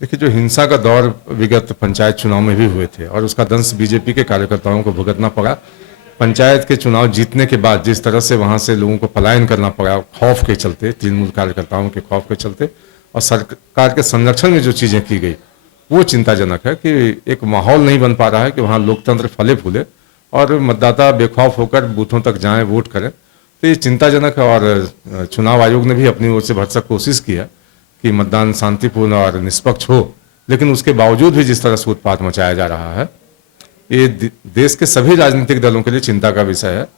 देखिए, जो हिंसा का दौर विगत पंचायत चुनाव में भी हुए थे और उसका दंश बीजेपी के कार्यकर्ताओं को भुगतना पड़ा। पंचायत के चुनाव जीतने के बाद जिस तरह से वहां से लोगों को पलायन करना पड़ा खौफ के चलते, तृणमूल कार्यकर्ताओं के खौफ के चलते, और सरकार के संरक्षण में जो चीजें की गई वो चिंताजनक है कि एक माहौल नहीं बन पा रहा है कि वहाँ लोकतंत्र फले फूले और मतदाता बेखौफ होकर बूथों तक जाएं, वोट करें। तो ये चिंताजनक है और चुनाव आयोग ने भी अपनी ओर से भरसक कोशिश की है कि मतदान शांतिपूर्ण और निष्पक्ष हो, लेकिन उसके बावजूद भी जिस तरह से उत्पात मचाया जा रहा है, ये देश के सभी राजनीतिक दलों के लिए चिंता का विषय है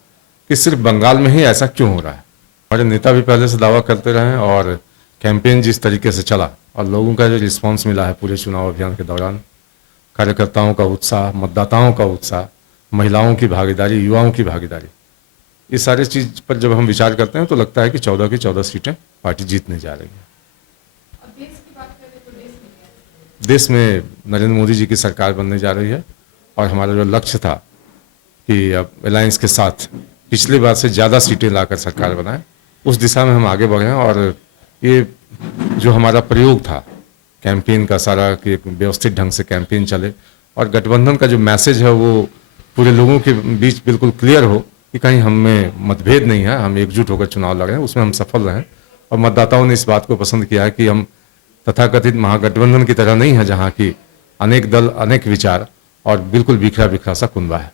कि सिर्फ बंगाल में ही ऐसा क्यों हो रहा है। हमारे नेता भी पहले से दावा करते रहे और कैंपेन जिस तरीके से चला और लोगों का जो रिस्पांस मिला है पूरे चुनाव अभियान के दौरान, कार्यकर्ताओं का उत्साह, मतदाताओं का उत्साह, महिलाओं की भागीदारी, युवाओं की भागीदारी, इस सारी चीज पर जब हम विचार करते हैं तो लगता है कि 14 की 14 सीटें पार्टी जीतने जा रही है। देश में नरेंद्र मोदी जी की सरकार बनने जा रही है और हमारा जो लक्ष्य था कि अब अलायंस के साथ पिछली बार से ज़्यादा सीटें लाकर सरकार बनाए, उस दिशा में हम आगे बढ़े हैं। और ये जो हमारा प्रयोग था कैंपेन का सारा, कि एक व्यवस्थित ढंग से कैंपेन चले और गठबंधन का जो मैसेज है वो पूरे लोगों के बीच बिल्कुल क्लियर हो कि कहीं हम में मतभेद नहीं है, हम एकजुट होकर चुनाव लड़ रहे हैं, उसमें हम सफल रहे। और मतदाताओं ने इस बात को पसंद किया है कि हम तथाकथित महागठबंधन की तरह नहीं है जहाँ की अनेक दल, अनेक विचार और बिल्कुल बिखरा बिखरा सा कुनबा है।